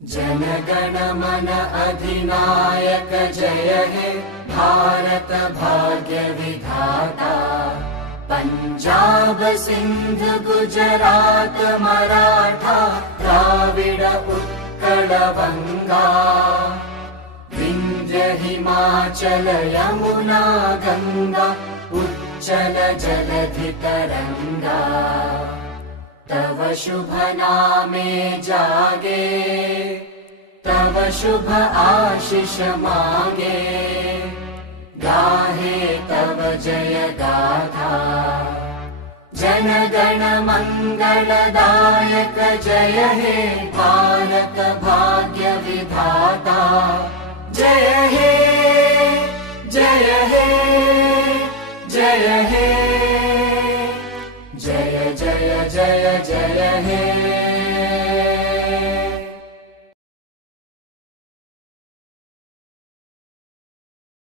जनगण मन अधिनायक जय हे भारत भाग्य विधाता। पंजाब सिंध गुजरात मराठा द्राविड उत्कल बंगा। विंध्य हिमाचल यमुना गंगा उच्चल जलधि तरंगा। तव शुभ नामे जागे तव शुभ आशीष मांगे। गाहे तव जय गाथा जन गण मंगलदायक जय हे भारत